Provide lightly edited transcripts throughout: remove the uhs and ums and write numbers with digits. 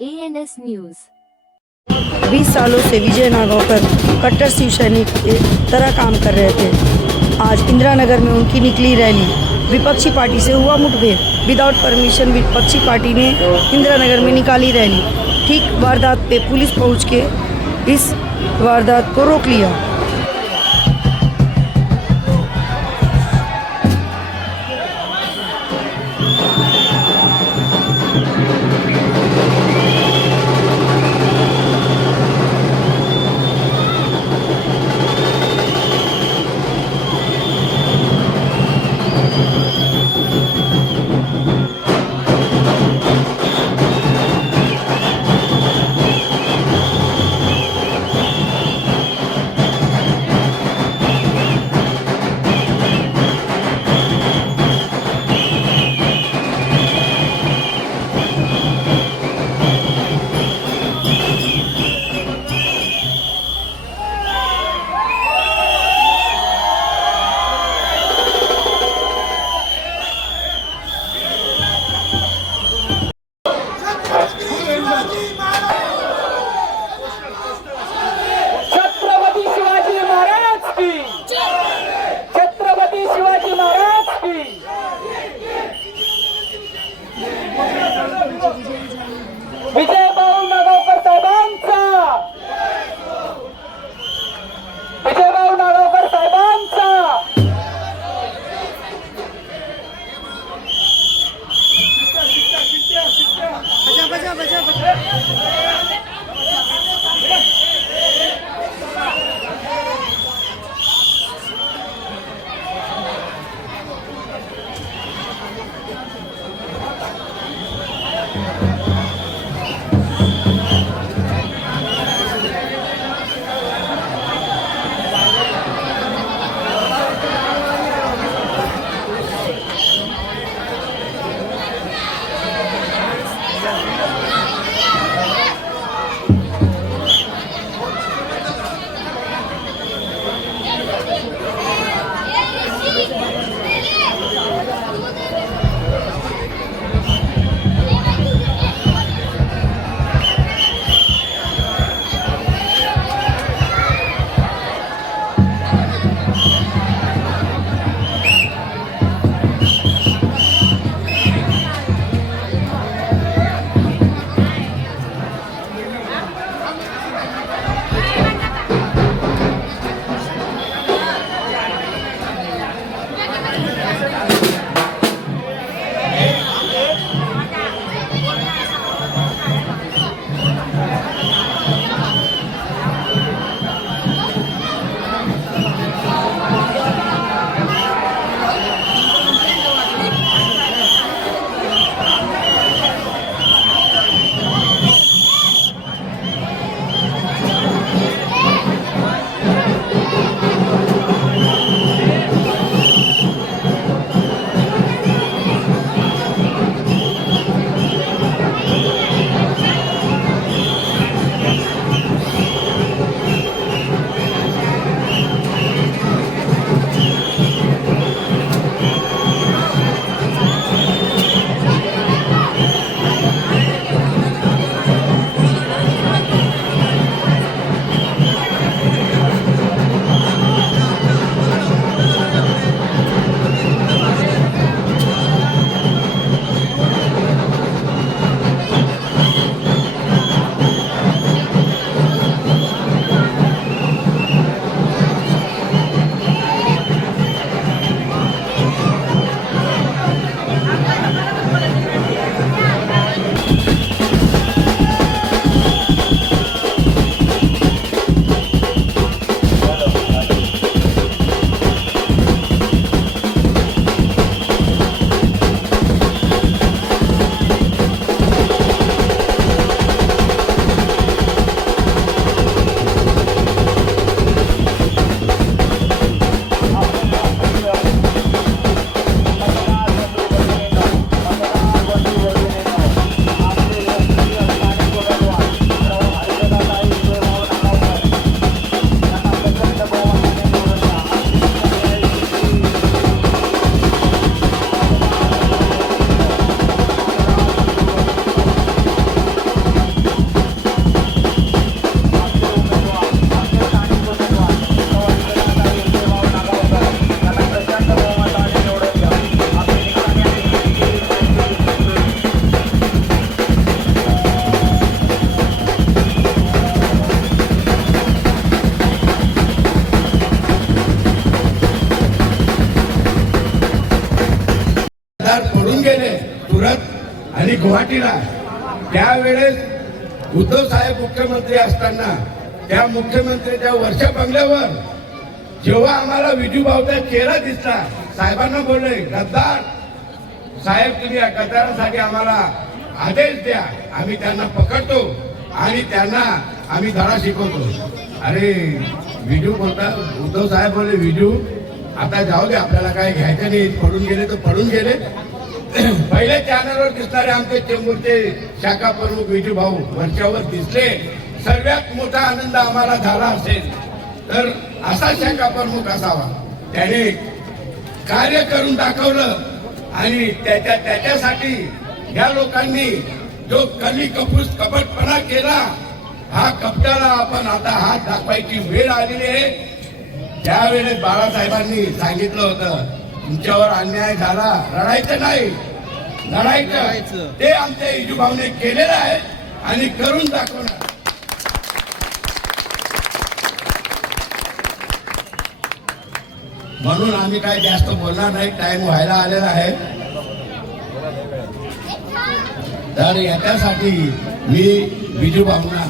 ANS news. 20 सालों से विजय नागौकर कट्टर शिव सैनिक की तरह काम कर रहे थे। आज इंदिरा नगर में उनकी निकली रैली। विपक्षी पार्टी से हुआ मुठभेड़। विदाउट परमिशन विपक्षी पार्टी ने इंदिरा नगर में निकाली रैली। ठीक वारदात पे पुलिस पहुंच के इस वारदात को रोक लिया। गुवाहाटीला त्यावेळेस उद्धव साहेब मुख्यमंत्री असताना त्या मुख्यमंत्र्याच्या वर्षा बंगल्यावर जेव्हा आम्हाला विजूभाऊचा चेहरा दिसला, साहेबांना बोलले गद्दार साहेब, तुम्ही या गद्दारासाठी आम्हाला आदेश द्या, आम्ही त्यांना पकडतो आणि त्यांना आम्ही धडा शिकवतो. अरे विजू बोलता, उद्धव साहेब बोलले विजू आता जाऊ दे, आपल्याला काय घ्यायचं नाही, पडून गेले तर पडून गेले. पहिले चॅनलवर दिसणारे आमचे चेंबूरचे शाखा प्रमुख विजू भाऊ वरच्यावर दिसले. सर्वात मोठा आनंद आम्हाला झाला असेल तर असा शाखा प्रमुख असावा. त्याने कार्य करून दाखवलं आणि त्याच्यासाठी या लोकांनी जो कली कपटपणा केला, हा कपटाला आपण आता हात दाखवायची वेळ आलेली आहे. त्यावेळेस बाळासाहेबांनी सांगितलं होतं, तुमच्यावर अन्याय झाला, रडायचं नाही, लढायचं. ते आमच्या विजूभाऊने केलेलं आहे आणि करून दाखवणार. म्हणून आम्ही काय जास्त बोलणार नाही, टाइम व्हायला आलेला आहे. तर याच्यासाठी मी विजूभाऊंना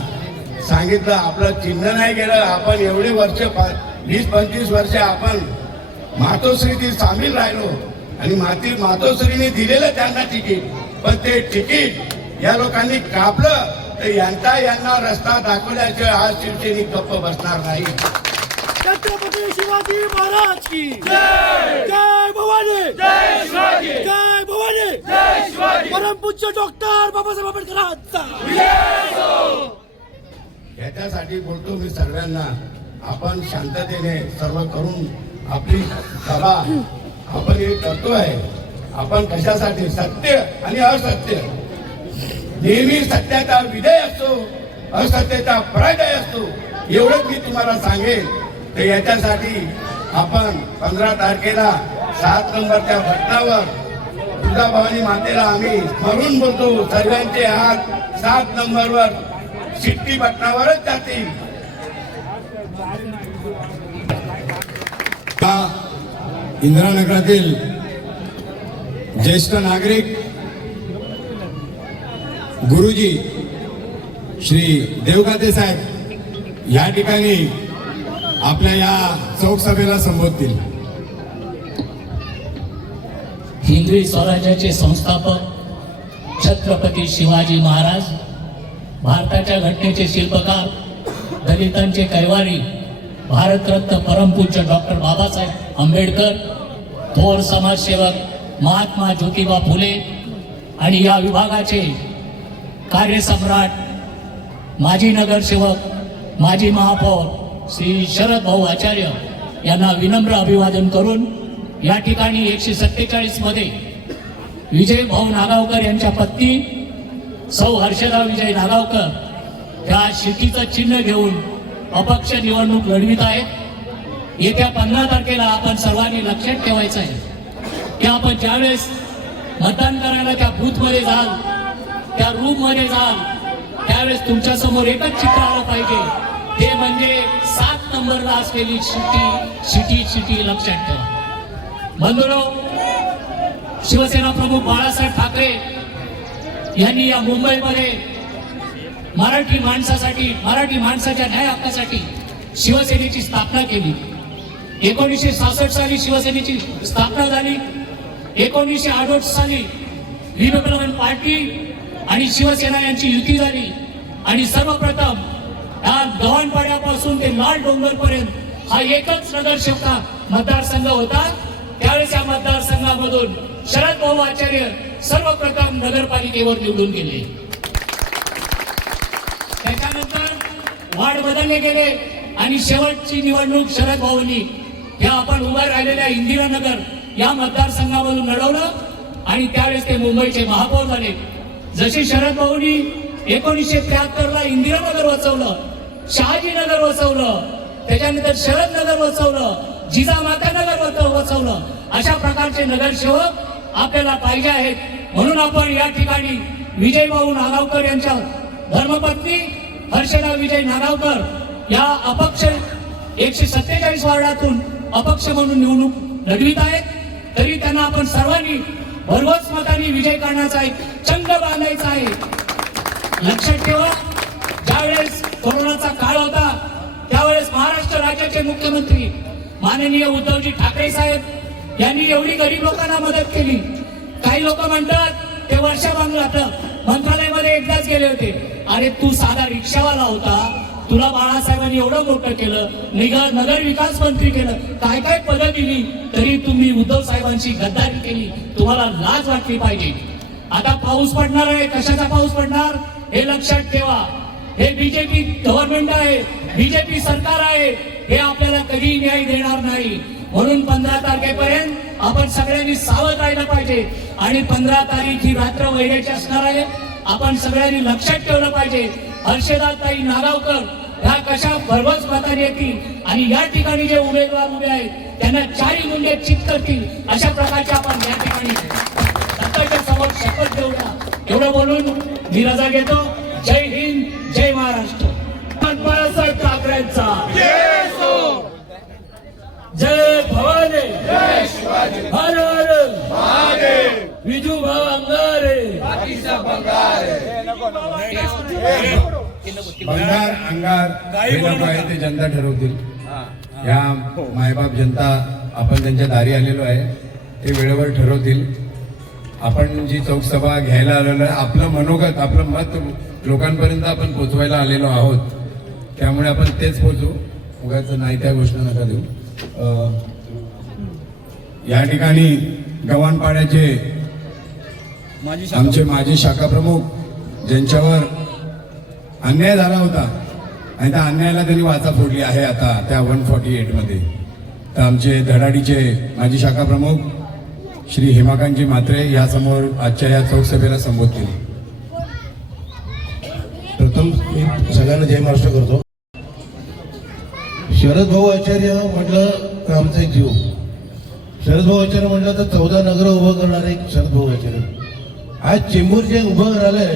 सांगितलं, आपलं चिन्ह नाही गेलं. आपण एवढे वर्ष 20-25 वर्ष आपण मातोश्रीतील सामील राहिलो आणि मातोश्रीने दिलेलं त्यांना तिकीट, पण ते तिकीट या लोकांनी कापलं. तर यांना रस्ता दाखवल्याशिवाय आज शिवसेना गप्प बसणार नाही. छत्रपती शिवाजी महाराज की जय, जय भवानी, जय शिवाजी, जय भवानी, जय शिवाजी. परमपूज्य डॉक्टर बाबासाहेब आंबेडकरांचा याच्यासाठी बोलतो मी सर्वांना, आपण शांततेने सर्व करून आपली सभा आपण हे करतोय. आपण कशासाठी? सत्य आणि असत्य, नेहमी सत्याचा विजय असतो, असत्याचा पराजय असतो, एवढंच मी तुम्हाला सांगेन. तर याच्यासाठी आपण 15 तारखेला 7 नंबरच्या बटनावर तुळजाभवानी मातेला आम्ही स्मरून बोलतो. सर्वांचे हात 7 नंबरवर शिट्टी बटनावरच जातील. इंदिरानगरातील ज्येष्ठ नागरिक गुरुजी श्री देवगाते साहेब या ठिकाणी आपल्या या चौक सभेला संबोधतील. हिंदवी स्वराज्याचे संस्थापक छत्रपती शिवाजी महाराज, भारताच्या घटनेचे शिल्पकार, दलितांचे कैवारी, भारतरत्न परमपूज्य डॉक्टर बाबासाहेब आंबेडकर, थोर समाजसेवक महात्मा ज्योतिबा फुले आणि या विभागाचे कार्यसम्राट, माजी नगरसेवक, माजी महापौर श्री शरद भाऊ आचार्य यांना विनम्र अभिवादन करून या ठिकाणी 147 मध्ये विजय भाऊ नागावकर यांच्या पत्नी सौ हर्षदा विजय नागावकर या शिटीचं चिन्ह घेऊन अपक्ष निवडणूक लढवित आहेत. येत्या 15 तारखेला आपण सर्वांनी लक्षात ठेवायचं आहे की आपण ज्यावेळेस मतदान करायला त्या बूथमध्ये जाल, त्या रूममध्ये जाल, त्यावेळेस तुमच्या समोर एकच चित्र आलं पाहिजे, ते म्हणजे 7 नंबरला असलेली शिटी लक्षात ठेवा. बंधुरो, शिवसेना प्रमुख बाळासाहेब ठाकरे यांनी या मुंबईमध्ये मराठी माणसासाठी, मराठी माणसाच्या न्याय हक्कासाठी शिवसेनेची स्थापना केली. 1966 साली शिवसेनेची स्थापना झाली. 1968 साली रिपब्लिकन पार्टी आणि शिवसेना यांची युती झाली आणि सर्वप्रथम या गव्हाणपाड्यापासून ते लाल डोंगरपर्यंत हा एकच नगरसेवक मतदारसंघ होता. त्यावेळेस या मतदारसंघामधून शरद भाऊ आचार्य सर्वप्रथम नगरपालिकेवर निवडून गेले. त्याच्यानंतर वार्ड बदलले गेले आणि शेवटची निवडणूक शरद भाऊंनी या आपण उभा राहिलेल्या इंदिरानगर या मतदारसंघामधून लढवलं आणि त्यावेळेस ते मुंबईचे महापौर झाले. जशी शरद भाऊंनी 1973 ला इंदिरानगर वचवलं, शहाजीनगर वचवलं, त्याच्यानंतर शरद नगर वचवलं, जिजामाता नगर वचवलं, अशा प्रकारचे नगरसेवक आपल्याला पाहिजे आहेत. म्हणून आपण या ठिकाणी विजय भाऊ नागावकर यांच्या धर्मपत्नी हर्षदा विजय नागावकर या अपक्ष 147 वार्डातून अपक्ष म्हणून निवडणूक लढवित आहेत. तरी त्यांना आपण सर्वांनी भरघोस मतांनी विजय करण्याचा आहे, चंग बांधायचा आहे. लक्षात ठेवा, ज्यावेळेस कोरोनाचा काळ होता त्यावेळेस महाराष्ट्र राज्याचे मुख्यमंत्री माननीय उद्धवजी ठाकरे साहेब यांनी एवढी गरीब लोकांना मदत केली. काही लोक म्हणतात ते वर्षाबांगलात मंत्रालयामध्ये एकदाच गेले होते. अरे तू साधा रिक्षावाला होता, तुला बाळासाहेबांनी एवढं मोठं केलं, नगर विकास मंत्री केलं, काय काय पदं दिली, तरी तुम्ही उद्धव साहेबांची गद्दारी केली. तुम्हाला लाज वाटली पाहिजे. आता पाऊस पडणार आहे, कशाचा पाऊस पडणार हे लक्षात ठेवा. हे बीजेपी गव्हर्नमेंट आहे, बीजेपी सरकार आहे, हे आपल्याला कधी न्याय देणार नाही. म्हणून 15 तारखेपर्यंत आपण सगळ्यांनी सावध राहिलं पाहिजे. आणि 15 तारीख ही रात्र वैराची असणार आहे. आपण सगळ्यांनी लक्षात ठेवलं पाहिजे. हर्षदाताई नागावकर ह्या कशा भरघोस मताने येतील आणि या ठिकाणी जे उमेदवार उभे आहेत त्यांना 4 मुंडे चित करतील, अशा प्रकारचे आपण या ठिकाणी सत्ताच्या समोर शपथ देऊया. एवढं बोलून मी रजा घेतो. जय हिंद, जय महाराष्ट्र. बाळासाहेब ठाकरेंचा जय भवानी, जय शिवाजी, हर हर महादेव, विजूभाऊ अंगारे, बंगार अंगार हे लोक आहे ते जनता ठरवतील. या मायबाप जनता आपण त्यांच्या दारी आलेलो आहे, ते वेळेवर ठरवतील. आपण जी चौकसभा घ्यायला आलेलो आहे, आपलं मनोगत, आपलं मत लोकांपर्यंत आपण पोचवायला आलेलो आहोत. त्यामुळे आपण तेच पोचू, उगाच नाही त्या गोष्टी नका देऊ. या ठिकाणी गव्हाणपाड्याचे आमचे माजी शाखा प्रमुख, ज्यांच्यावर अन्याय झाला होता आणि त्या अन्यायाला त्यांनी वाचा फोडली आहे आता त्या 148 मध्ये, तर आमचे धडाडीचे माजी शाखा प्रमुख श्री हेमाकांतजी म्हात्रे यासमोर आजच्या या चौकसभेला संबोधित केली. प्रथम मी सगळ्यांना जय महाराष्ट्र करतो. शरद भाऊ आचार्य म्हटलं तर आमचा एक जीव. शरद भाऊ आचार्य म्हटलं तर 14 नगर उभं करणारे शरद भाऊ आचार्य. आज चेंबूर जे उभं राहिलंय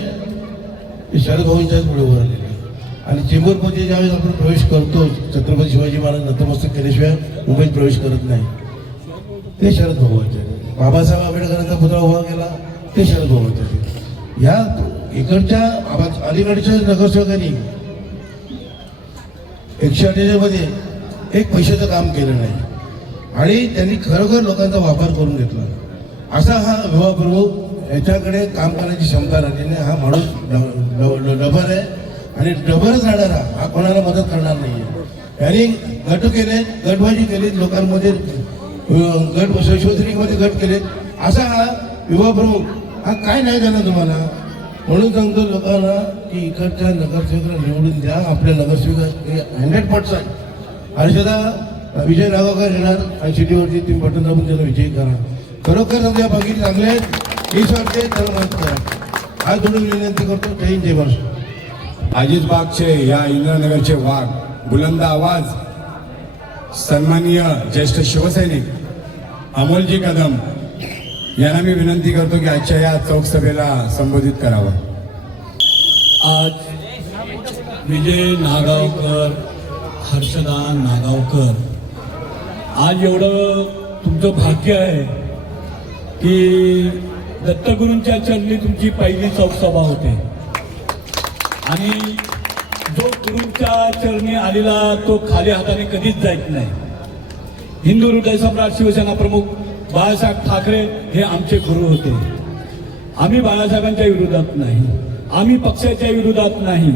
ते शरद भाऊंच्याच पुढे उभं राहिलेलं आहे. आणि चेंबूरमध्ये ज्यावेळेस आपण प्रवेश करतो, छत्रपती शिवाजी महाराज नतमस्तक केल्याशिवाय मुंबईत प्रवेश करत नाही, ते शरद भाऊ आचार्य. बाबासाहेब आंबेडकरांचा पुतळा उभा केला ते शरद भाऊ आचार्य. या इकडच्या अलीकडच्या नगरसेवकांनी 148 मध्ये एक पैशाचं काम केलं नाही आणि त्यांनी खरोखर लोकांचा वापर करून घेतला. असा हा विवाह प्रभू, याच्याकडे काम करण्याची क्षमता राहिली नाही. हा माणूस डबर आहे आणि डबरच राहणारा, हा कोणाला मदत करणार नाही आहे. यांनी गट केले, गटबाजी केली, लोकांमध्ये गट शिवसैनिकमध्ये गट केले. असा हा विवाह प्रमुख, हा काय नाही झाला तुम्हाला. म्हणून सांगतो लोकांना की इकडच्या नगरसेवकाला निवडून द्या. आपल्या नगरसेवक 100% हर्षदा विजय नागावकर येणार आणि सिटीवरती तुम्ही बटन दाबून त्याला विजयी करा. खरोखर सध्या बघितले चांगले आहेत, हीच वाटते त्याला मदत करा. आज म्हणून विनंती करतो. जय हिंद, जय महाराष्ट्र. अजितबागचे या इंद्रानगरचे वाघ, बुलंद आवाज, सन्माननीय ज्येष्ठ शिवसैनिक अमोलजी कदम यांना मी विनंती करतो की आजच्या या चौकसभेला संबोधित करावं. आज विजय नागावकर, हर्षदा नागावकर, आज एवढं तुमचं भाग्य आहे की दत्तगुरूंच्या चरणी तुमची पहिली चौकसभा होते आणि जो गुरूंच्या चरणी आलेला तो खाली हाताने कधीच जात नाही. हिंदू हृदय सम्राट शिवसेना प्रमुख बाळासाहेब ठाकरे हे आमचे गुरु होते. आम्ही बाळासाहेबांच्या विरोधात नाही, आम्ही पक्षाच्या विरोधात नाही.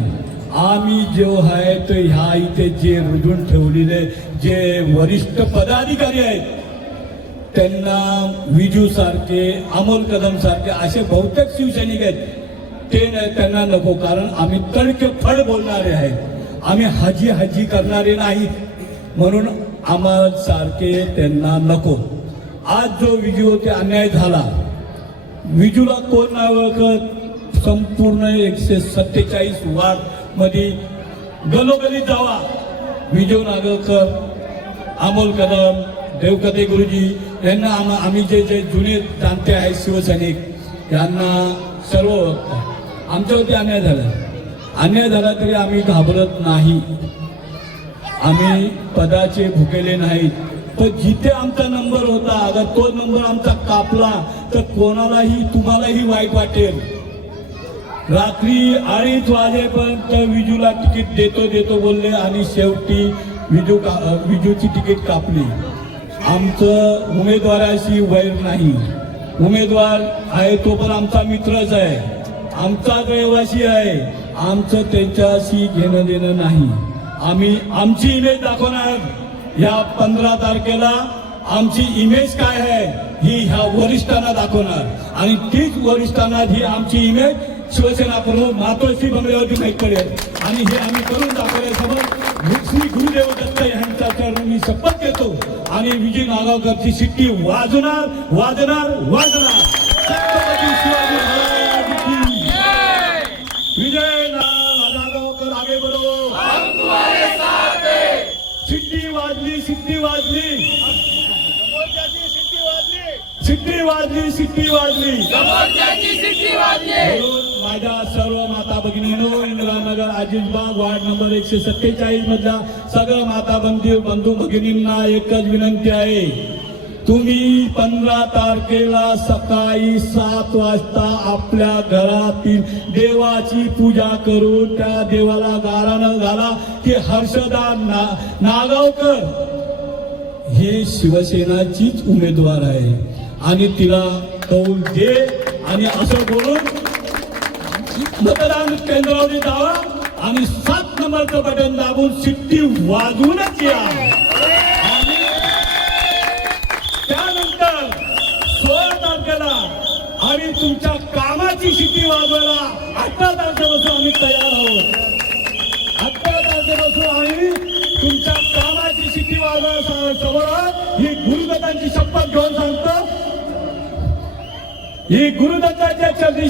आम्ही जो आहे तो ह्या इथे जे रुजून ठेवलेले जे वरिष्ठ पदाधिकारी आहेत त्यांना विजू सारखे, अमोल कदम सारखे असे बहुतेक शिवसैनिक आहेत, ते नाही, त्यांना नको. कारण आम्ही तडके फड बोलणारे आहेत, आम्ही हाजी हाजी करणारे नाही. म्हणून आम्हाला सारखे त्यांना नको. आज जो विजू होते अन्याय झाला, विजूला कोण नाही ओळखत. संपूर्ण 147 वार्ड मध्ये गलोगली जावा, विजू नागवकर, अमोल कदम, देवकते गुरुजी यांना आम्ही जे जे जुने जाणते आहेत शिवसैनिक यांना सर्व ओळखतात. आमच्यावरती अन्याय झाला, अन्याय झाला तरी आम्ही घाबरत नाही. आम्ही पदाचे भुकेले नाहीत. पण जिथे आमचा नंबर होता अगर तो नंबर आमचा कापला तर कोणालाही तुम्हालाही वाईट वाटेल. रात्री 2:30 वाजेपर्यंत विजूला तिकीट देतो बोलले आणि शेवटी विजूची तिकीट कापली. आमचं उमेदवाराशी वैर नाही. उमेदवार आहे तो पण आमचा मित्रच आहे, आमचाच रहिवासी आहे. आमचं त्यांच्याशी घेणं देणं नाही. आम्ही आमची इमेज दाखवणार. या 15 तारखेला आमची इमेज काय आहे ही ह्या वरिष्ठांना दाखवणार आणि तीच वरिष्ठांना ही आमची इमेज शिवसेना प्रमुख मातोश्री बंगल्यावरती माहीत पडेल आणि हे आम्ही करून दाखवल्यासमोर श्री गुरुदेव दत्त यांच्या चरणी मी शपथ घेतो आणि विजय नागावकरची शिट्टी वाजणार. छत्रपती शिवाजी महाराज की जय. विजय नागावकर आगे बढ़ो. शिट्टी वाजली. म्हणून माझ्या सर्व माता भगिनींनो, इंदिरानगर आजीलबाग वार्ड नंबर 147 मधल्या सगळ्या माता बंधू भगिनींना एकच विनंती आहे. तुम्ही 15 तारखेला सकाळी 7 वाजता आपल्या घरातील देवाची पूजा करून त्या देवाला गारानं घाला की हर्षदा नागावकर हे शिवसेनाचीच उमेदवार आहे आणि तिला कौल दे आणि असं बोलून मतदान केंद्रावर जावा आणि 7 नंबरचं बटन दाबून शिट्टी वाजवूनच या. आणि त्यानंतर 16 तारखेला आम्ही तुमच्या कामाची शिट्टी वाजवायला 18 तारखेपासून आम्ही तयार आहोत. 18 तारखेपासून आम्ही तुमच्या कामाची शिट्टी वाजवायला समोर ही गुरुदत्तांची शपथ घेऊन सांगतो. ही गुरुदत्ताच्या चरणी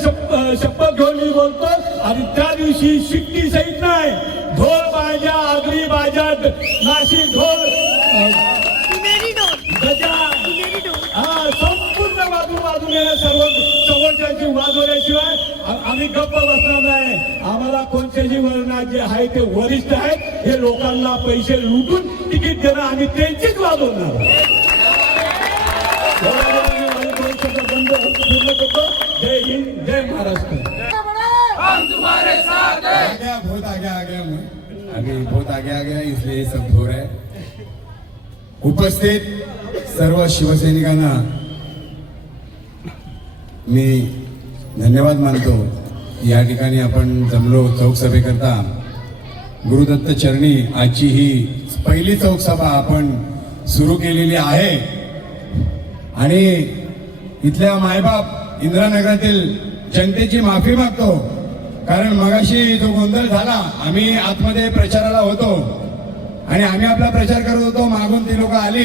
शपथ घेऊन मी बोलतो आणि त्या दिवशी शिट्टी सहित नाही, ढोल बाजा, आगरी बाजा, नाशिक ढोल, गजा, संपूर्ण बाजूने सर्व समोरच्याची वाजवल्याशिवाय आम्ही गप्प बसणार नाही. आम्हाला कोणत्याही वर्णात जे आहे ते वरिष्ठ आहेत, हे लोकांना पैसे लुटून तिकीट देणं आम्ही त्यांचीच वाजवणार. जय हिंद, जय महाराष्ट्र. बहुत आगे आ गया मैं अभी बहुत आगे आ गया इसलिए सब हो रहा है. उपस्थित सर्व शिवसैनिकांना मी धन्यवाद मानतो. या ठिकाणी आपण जमलो चौक सभेकरता. गुरुदत्त चरणी आजची ही पहिली चौक सभा आपण सुरू केलेली आहे आणि इथल्या मायबाप इंदिरानगरातील जनतेची माफी मागतो. कारण मगाशी जो गोंधळ झाला, आम्ही आतमध्ये प्रचाराला होतो आणि आम्ही आपला प्रचार करत होतो, मागून ती लोक आली.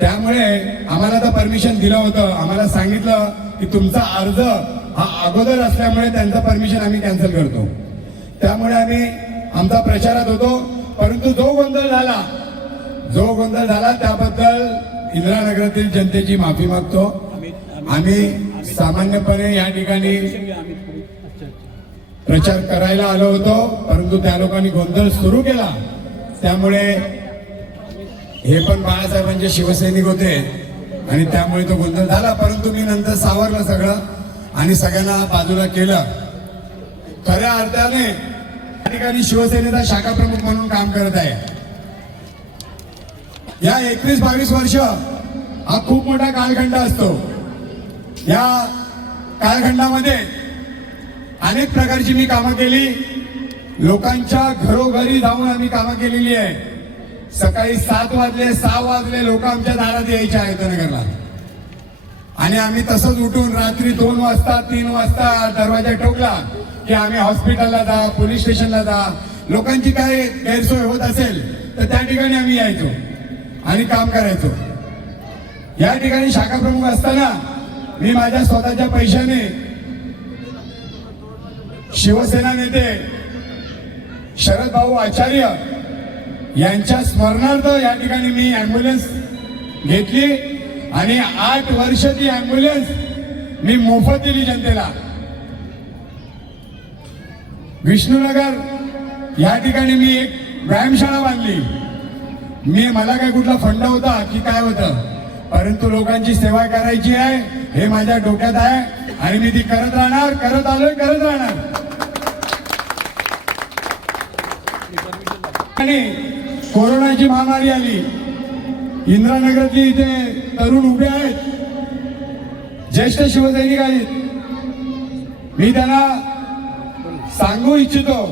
त्यामुळे आम्हाला तर परमिशन दिलं होतं. आम्हाला सांगितलं की तुमचा अर्ज हा अगोदर असल्यामुळे त्यांचं परमिशन आम्ही कॅन्सल करतो. त्यामुळे आम्ही आमचा प्रचारात होतो. परंतु जो गोंधळ झाला त्याबद्दल इंदिरानगरातील जनतेची माफी मागतो. आम्ही सामान्यपणे या ठिकाणी प्रचार करायला आलो होतो, परंतु त्या लोकांनी गोंधळ सुरू केला. त्यामुळे हे पण बाळासाहेबांचे शिवसैनिक होते आणि त्यामुळे तो गोंधळ झाला. परंतु मी नंतर सावरलं सगळं आणि सगळ्यांना बाजूला केलं. खऱ्या अर्थाने या ठिकाणी शिवसेनेचा शाखा प्रमुख म्हणून काम करत आहे. या 21-22 वर्ष हा खूप मोठा कालखंड असतो. या कालखंडामध्ये अनेक प्रकारची मी कामं केली. लोकांच्या घरोघरी जाऊन आम्ही कामं केलेली आहे. सकाळी 7 वाजले 6 वाजले लोक आमच्या दारात यायचे आहेत नगरला आणि आम्ही तसंच उठून रात्री 2 वाजता 3 वाजता दरवाजा ठोकला की आम्ही हॉस्पिटलला जा, पोलीस स्टेशनला जा. लोकांची काय गैरसोय होत असेल तर त्या ठिकाणी आम्ही यायचो आणि काम करायचो. या ठिकाणी शाखा प्रमुख असताना मी माझ्या स्वतःच्या पैशाने शिवसेना नेते शरद भाऊ आचार्य यांच्या स्मरणार्थ या ठिकाणी मी अँब्युलन्स घेतली आणि 8 वर्ष ती अँब्युलन्स मी मोफत दिली जनतेला. विष्णुनगर या ठिकाणी मी एक व्यायामशाळा बांधली मला काय कुठला फंड होता की काय होतं, परंतु लोकांची सेवा करायची आहे हे माझ्या डोक्यात आहे आणि मी ती करत राहणार, करत आलोय, करत राहणार. आणि कोरोनाची महामारी आली, इंदिरानगरातली इथे तरुण उभे आहेत, ज्येष्ठ शिवसैनिक आहेत. मी त्यांना सांगू इच्छितो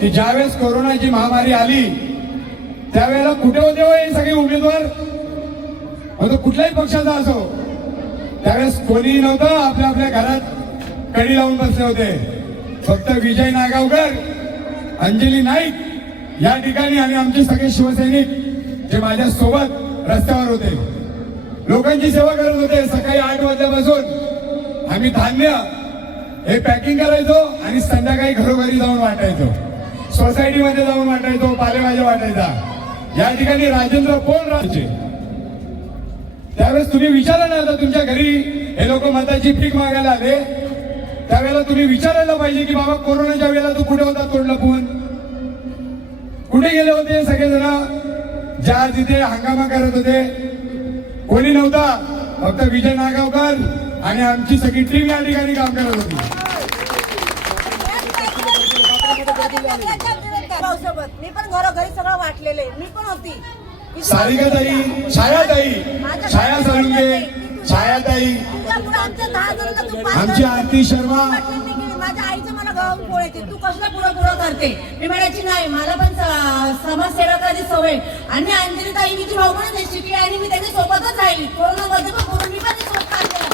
की ज्यावेळेस कोरोनाची महामारी आली त्यावेळेला कुठे होते हो हे सगळे उमेदवार, मग तो कुठल्याही पक्षाचा असो, त्यावेळेस कोणीही नव्हतं, आपल्या आपल्या घरात कडी लावून बसले होते. फक्त विजय नागावकर, अंजली नाईक या ठिकाणी आणि आमचे सगळे शिवसैनिक जे माझ्या सोबत रस्त्यावर होते, लोकांची सेवा करत होते. सकाळी 8 वाजल्यापासून आम्ही धान्य हे पॅकिंग करायचो आणि संध्याकाळी घरोघरी जाऊन वाटायचो, सोसायटीमध्ये जाऊन वाटायचो, पालेभाज्या वाटायचा. या ठिकाणी राजेंद्र पोळ राहायचे. त्यावेळेस तुम्ही विचारलं ना, आता तुमच्या घरी हे लोक मताची भीक मागायला आले, त्यावेळेला तुम्ही विचारायला पाहिजे की बाबा कोरोनाच्या वेळेला तू कुठे होता, तोंड लपवून कुठे गेले होते सगळेजण, ज्या तिथे हंगामा करत होते. कोणी नव्हता, फक्त विजय नागावकर आणि आमची सगळी टीम या ठिकाणी काम करत होती. मी पण घरोघरी सगळं वाटलेलं आहे, मी पण होती. सारिकाताई, छायाताई, छाया साळुंगे, छायाताई, आमची आरती शर्मा. माझ्या आईचं मला गावाहून पोळ येते, तू कसलं पुढं करते. मी म्हणायची नाही, मला पण समाजसेवकाची सवय. आणि अंजली ताई मी भाऊ पण शिकली आणि मी त्याच्या सोबतच राहिली. कोरोनामध्ये पण करून मी पण सोबत काढलेलं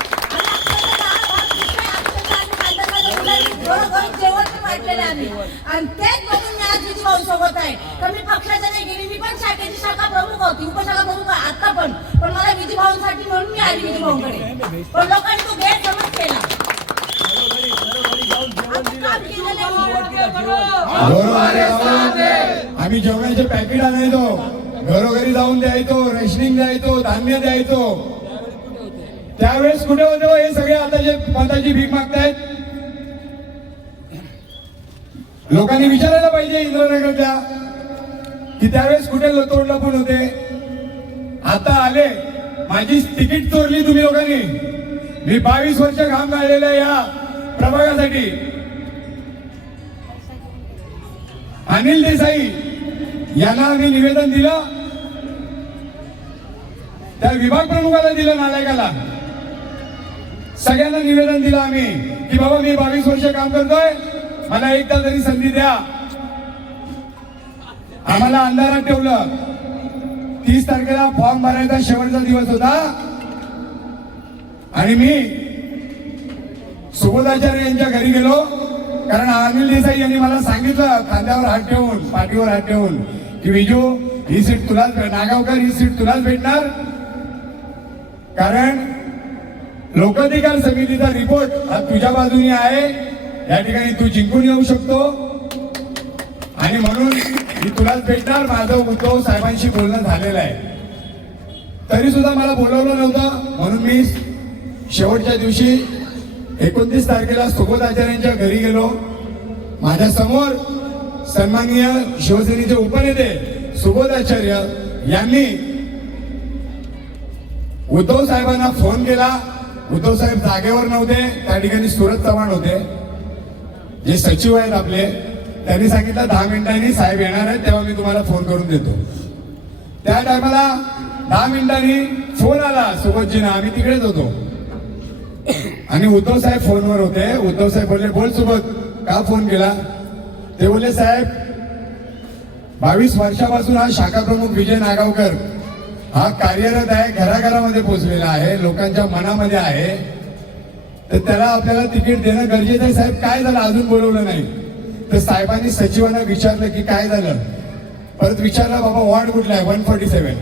जेवण वाटलेलं आम्ही. आणि तेच बघून मी आज विजू भाऊ सोबत आहे. तर मी पक्षाच्या नाही गेली, मी पण शाखेची शाखा प्रमुख होती, उपशाखा प्रमुख आता पण मला विजू भाऊंसाठी म्हणून मी आली विजू भाऊंकडे. पण लोकांनी तो गैरसमज केला. आम्ही जेवणाचे पॅकेट आणायचो, घरोघरी जाऊन द्यायचो, रेशनिंग द्यायचो, धान्य द्यायचो. त्यावेळेस कुठे होते हे सगळे आता जे मताची भीक मागतायत? लोकांनी विचारायला पाहिजे इंदिरानगरच्या की त्यावेळेस कुठे तोंड लपून होते. आता आले, माझी तिकीट चोरली तुम्ही लोकांनी. मी 22 वर्ष घाम गाळलेलं आहे या प्रभागासाठी. अनिल देसाई यांना आम्ही निवेदन दिलं, त्या विभाग प्रमुखाला दिलं, नालायकाला, सगळ्यांना निवेदन दिलं आम्ही की बाबा मी 22 वर्ष काम करतोय, मला एकदा तरी संधी द्या. आम्हाला अंधारात ठेवलं. 30 तारखेला फॉर्म भरायचा शेवटचा दिवस होता आणि मी सुबोधाचार्य यांच्या घरी गेलो, कारण अनिल देसाई यांनी मला सांगितलं खांद्यावर हात ठेवून, पाठीवर हात ठेवून की विजू ही सीट तुलाच, नागावकर ही सीट तुलाच भेटणार, कारण लोकाधिकार समितीचा रिपोर्ट हा तुझ्या बाजूने आहे, या ठिकाणी तू जिंकून येऊ शकतो आणि म्हणून मी तुलाच भेटणार. माझं उद्धव साहेबांशी बोलणं झालेलं आहे. तरी सुद्धा मला बोलवलं नव्हतं, म्हणून मी शेवटच्या दिवशी 29 तारखेला सुबोधाचार्यांच्या घरी गेलो. माझ्या समोर सन्माननीय शिवसेनेचे उपनेते सुबोधाचार्य यांनी उद्धव साहेबांना फोन केला. उद्धव साहेब जागेवर नव्हते, त्या ठिकाणी सुरत चव्हाण होते, जे सचिव आहेत आपले. त्यांनी सांगितलं 10 मिनिटांनी साहेब येणार आहेत, तेव्हा मी तुम्हाला फोन करून देतो. त्या टायमाला 10 मिनिटांनी फोन आला सुबोधजींना, आम्ही तिकडेच होतो आणि उद्धव साहेब फोनवर होते. उद्धव साहेब बोलले, बोल सुबोध, का फोन केला? ते बोलले, साहेब 22 वर्षापासून हा शाखा प्रमुख विजय नागावकर हा कार्यरत आहे, घराघरामध्ये पोहोचलेला आहे, लोकांच्या मनामध्ये आहे, तर त्याला आपल्याला तिकीट देणं गरजेचं आहे. साहेब काय झालं, अजून बोलवलं नाही. तर साहेबांनी सचिवांना विचारलं की काय झालं. परत विचारलं, बाबा वॉर्ड कुठला आहे? 147.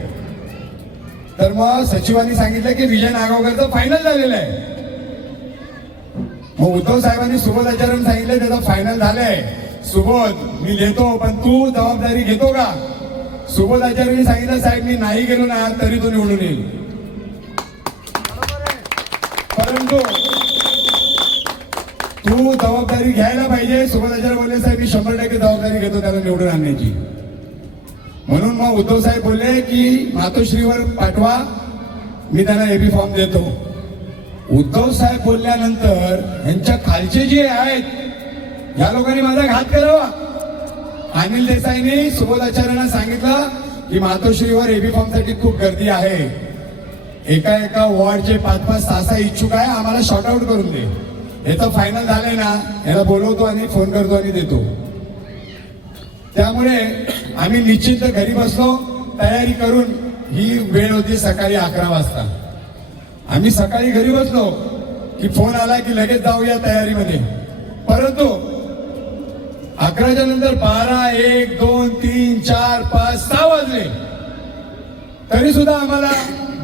तर मग सचिवांनी सांगितलं की विजय नागावकरचं फायनल झालेलं आहे. मग उद्धव साहेबांनी सुबोधाचार्यांना सांगितलं त्याचं फायनल झालंय, सुबोध मी देतो, पण तू जबाबदारी घेतो का? सुबोधाचार्यांनी सांगितलं, साहेब मी नाही गेलो ना तरी तो निवडून येईल, परंतु तू जबाबदारी घ्यायला पाहिजे. सुबोधाचार्य बोलले, साहेब मी 100% जबाबदारी घेतो त्याला निवडून आणण्याची. म्हणून मग उद्धव साहेब बोलले की मातोश्रीवर पाठवा, मी त्यांना एबी फॉर्म देतो. उद्धव साहेब बोलल्यानंतर यांच्या खालचे जे आहेत या लोकांनी माझा घात करावा. अनिल देसाईंनी सुबोध आचार्यांना सांगितलं की मातोश्रीवर एबी फॉर्म साठी खूप गर्दी आहे, एका वॉर्डचे 5-5, 6-6 इच्छुक आहे, आम्हाला शॉर्ट आउट करून दे. हे तर फायनल झालंय ना, याला बोलवतो आणि फोन करतो आणि देतो. त्यामुळे आम्ही निश्चित घरी बसलो तयारी करून. ही वेळ होती सकाळी 11 वाजता. आम्ही सकाळी घरी बसलो की फोन आला की लगेच जाऊया तयारीमध्ये. परंतु 11च्या नंतर 12, 1, 2, 3, 4, 5, 6 वाजले तरी सुद्धा आम्हाला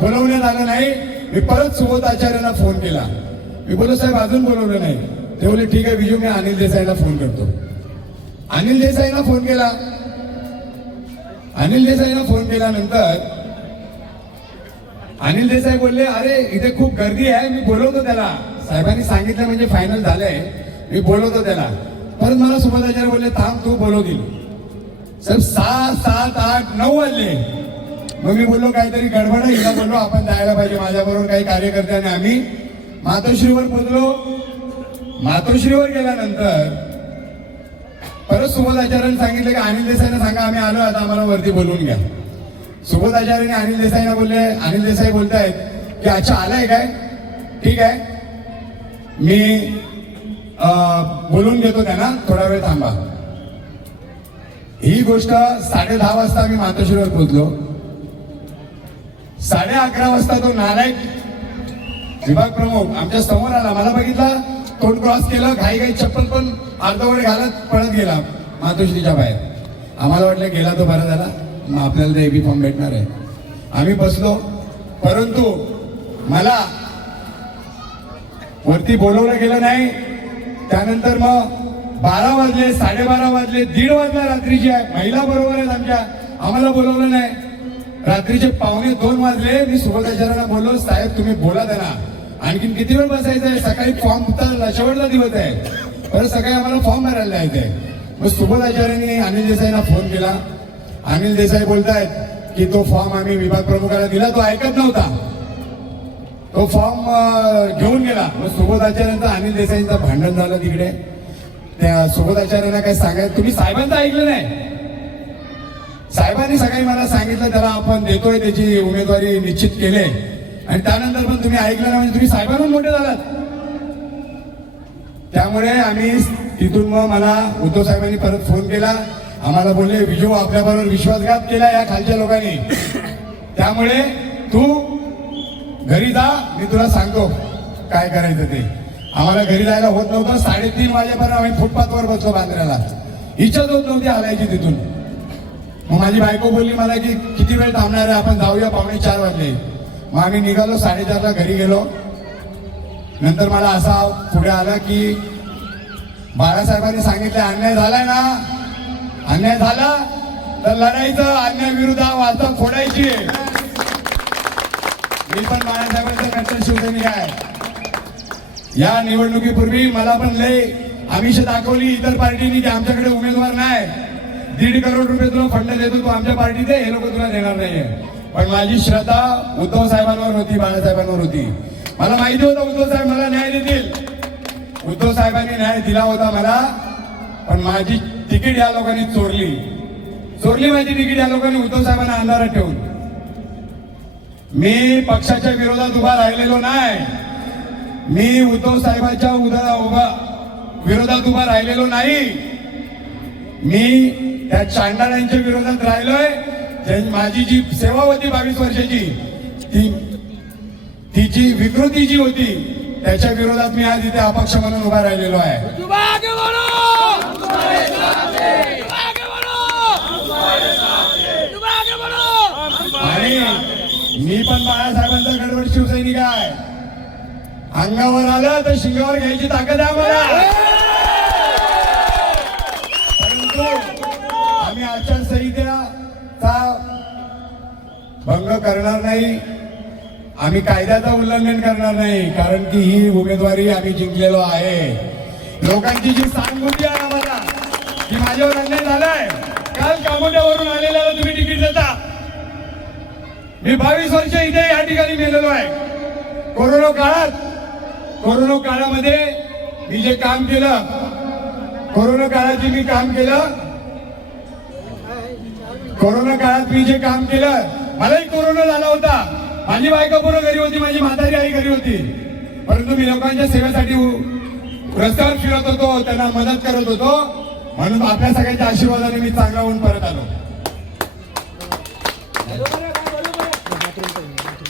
बोलवण्यात आलं नाही. मी परत सुबोध आचार्यांना फोन केला. मी बोललो साहेब अजून बोलवलं नाही. ते बोलले ठीक आहे विजू, मी अनिल देसाईला फोन करतो. अनिल देसाईला फोन केला. अनिल देसाईला फोन केल्यानंतर अनिल देसाई बोलले अरे इथे खूप गर्दी आहे, मी बोलवतो त्याला. साहेबांनी सांगितलं म्हणजे फायनल झालंय, मी बोलवतो त्याला. परत मला सुबोध आचार्य बोलले थांब तू बोलवतील. साहेब 6, 7, 8, 9 वाजले. मग मी बोललो काहीतरी गडबड आहे, हिला बोललो आपण जायला पाहिजे, माझ्याबरोबर काही कार्यकर्ते आणि आम्ही मातोश्रीवर पोहोचलो. मातोश्रीवर गेल्यानंतर परत सुबोध आचार्यांनी सांगितलं की अनिल देसाईंना सांगा आम्ही आलो, आता आम्हाला वरती बोलवून घ्या. सुबोध आचार्यांनी अनिल देसाईंना बोलले. अनिल देसाई बोलतायत की अच्छा आलाय काय, ठीक आहे मी बोलून घेतो त्यांना, थोडा वेळ थांबा. ही गोष्ट 10:30 वाजता आम्ही मातोश्रीवर पोहोचलो. 11:30 वाजता तो नालायक विभाग प्रमुख आमच्या समोर आला. मला बघितला, तोंड क्रॉस केलं, घाई चप्पल पण अर्धवट घालत पळत गेला मातोश्रीच्या बाहेर. आम्हाला वाटलं गेला तो बरा झाला, मग आपल्याला ते एबी फॉर्म भेटणार आहे. आम्ही बसलो. परंतु मला वरती बोलवलं गेलं नाही. त्यानंतर मग 12 वाजले, 12:30 वाजले, 1:30 वाजला रात्रीची आहे. महिला बरोबर आहेत आमच्या, आम्हाला बोलवलं नाही. रात्रीचे 1:45 वाजले. मी सुबोध आचार्यांना बोललो साहेब तुम्ही बोला त्यांना, आणखीन किती वेळ बसायचं आहे, सकाळी फॉर्म शेवटचा दिवस आहे, परत सकाळी आम्हाला फॉर्म भरायला जायचंय. मग सुबोध आचार्यांनी अनिल देसाईंना फोन केला. अनिल देसाई बोलतायत की तो फॉर्म आम्ही विभाग प्रमुखाला दिला, तो ऐकत नव्हता, तो फॉर्म घेऊन गेला. मग सुबोध आचार्यांचं अनिल देसाईंचं भांडण झालं तिकडे. त्या सुबोध आचार्यांना काय सांगायचं, तुम्ही साहेबांचं ऐकलं नाही. साहेबांनी सकाळी मला सांगितलं त्याला आपण देतोय, त्याची उमेदवारी निश्चित केले, आणि त्यानंतर पण तुम्ही ऐकलं नाही म्हणजे तुम्ही साहेबांहून मोठे झालात. त्यामुळे आम्ही तिथून मग मला उद्धव साहेबांनी परत फोन केला. आम्हाला बोलले विजू आपल्याबरोबर विश्वासघात केला या खालच्या लोकांनी, त्यामुळे तू घरी जा, मी तुला सांगतो काय करायचं ते. आम्हाला घरी जायला होत नव्हतं. 3:30 वाजेपर्यंत आम्ही फुटपाथवर बसलो बांद्र्याला. इच्छाच होत नव्हती हलायची तिथून. मग माझी बायको बोलली मला की किती वेळ थांबणार आहे, आपण जाऊया, 3:45 वाजले. मग आम्ही निघालो. 4:30ला घरी गेलो. नंतर मला असा पुढे आला की बाळासाहेबांनी सांगितले अन्याय झालाय ना, अन्याय झाला तर लढायचं, अन्याय विरुद्ध वाचा फोडायची. मी पण बाळासाहेबांचं कट्टर शिवसैनिक आहे. या निवडणुकीपूर्वी मला पण लय आमिष दाखवली इतर पार्टीनी की आमच्याकडे उमेदवार नाही, 1.5 करोड रुपये तुला फंड देतो, तू आमच्या पार्टीत हे लोक तुला देणार नाहीये. पण माझी श्रद्धा उद्धव साहेबांवर होती, बाळासाहेबांवर होती. मला माहिती होतं उद्धव साहेब मला न्याय देतील. उद्धव साहेबांनी न्याय दिला होता मला, पण माझी तिकीट या लोकांनी चोरली माझी तिकीट या लोकांनी उद्धव साहेबांना अंधारात ठेवून. मी पक्षाच्या विरोधात उभा राहिलेलो नाही, मी उद्धव साहेबांच्या विरोधात उभा राहिलेलो नाही, मी त्या चांडाळ्यांच्या विरोधात राहिलोय. माझी जी सेवा होती 22 वर्षाची, तिची विकृती जी होती त्याच्या विरोधात मी आज इथे अपक्ष म्हणून उभा राहिलेलो आहे. आणि मी पण बाळासाहेबांचा गडबड शिवसैनिक आहे. अंगावर आलं तर शिंगावर घ्यायची ताकद आहे मला. परंतु आम्ही आचारसंहितेचा भंग करणार नाही, आम्ही कायद्याचं उल्लंघन करणार नाही, कारण की ही उमेदवारी आम्ही जिंकलेलो आहे. लोकांची जी सहानुभूती आहे आम्हाला की माझ्यावर अन्याय झालाय, काल कामोड्यावरून आलेल्याला तुम्ही तिकीट मी 22 वर्ष इथे या ठिकाणी गेलेलो आहे. कोरोना काळामध्ये मी जे काम केलं, कोरोना काळात मी जे काम केलं, मलाही कोरोना झाला होता. माझी बायका पूर्ण घरी होती, माझी म्हातारी आई घरी होती, परंतु मी लोकांच्या सेवेसाठी रस्त्यावर फिरत होतो, त्यांना मदत करत होतो. म्हणून आपल्या सगळ्यांच्या आशीर्वादाने मी चांगला होऊन परत आलो.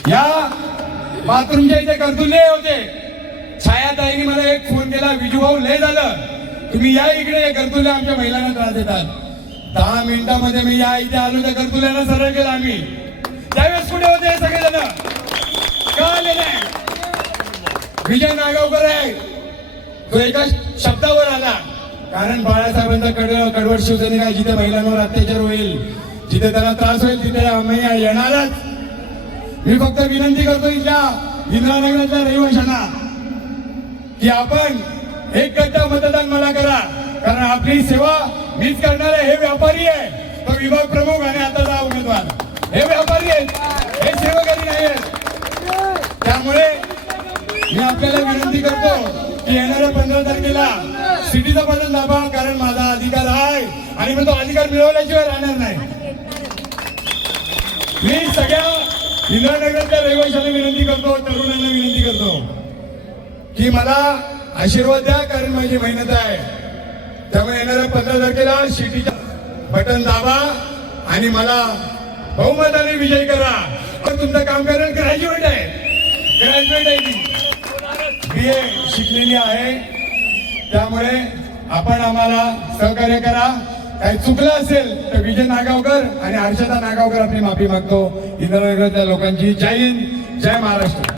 या बाथरूमच्या इथे कर्तुल्य होते. छायाताईने मला एक फोन केला, विजू भाऊ लय झालं, तुम्ही या इकडे. कर्तुल्य आमच्या महिलांना त्रास देतात. 10 मिनिटांमध्ये मी या इथे आलो, त्या कर्तुल्यांना सरळ केलं आम्ही. त्यावेळेस कुठे होते हे सगळेजण? का आले नाही? विजय नागावकर आहे, तो एका शब्दावर आला. कारण बाळासाहेबांचा कडवट शिवसैनिक आहे. जिथे महिलांवर अत्याचार होईल, जिथे त्यांना त्रास होईल, तिथे आम्ही येणारच. मी फक्त विनंती करतो इथल्या इंदिरानगरातल्या रहिवाशांना की आपण एक गट्टा मतदान मला करा. कारण आपली सेवा मीच करणार आहे. हे व्यापारी आहे, तो विभाग प्रमुख आणि आताचा उमेदवार, हे व्यापारी आहेत, हे सेवकरी नाही आहेत. त्यामुळे मी आपल्याला विनंती करतो की येणाऱ्या 15 तारखेला सिटीचं बटन दाबा. कारण माझा अधिकार आहे आणि मी तो अधिकार मिळवल्याशिवाय राहणार नाही. मी सगळ्या इंदिरानगरच्या रहिवाशांना विनंती करतो, तरुणांना विनंती करतो की मला आशीर्वाद द्या, कारण माझी मेहनत आहे. त्यामुळे येणाऱ्या 15 तारखेला सिटीचं बटन दाबा आणि मला बहुमताने विजयी करा. पण तुमचं काम करणं ग्रॅज्युएट आहे ती, BA शिकलेली आहे. त्यामुळे आपण आम्हाला सहकार्य करा. काही चुकलं असेल तर विजय नागावकर आणि हर्षदा नागावकर आपली माफी मागतो. इंदिरानगरच्या लोकांची जय हिंद, जय महाराष्ट्र.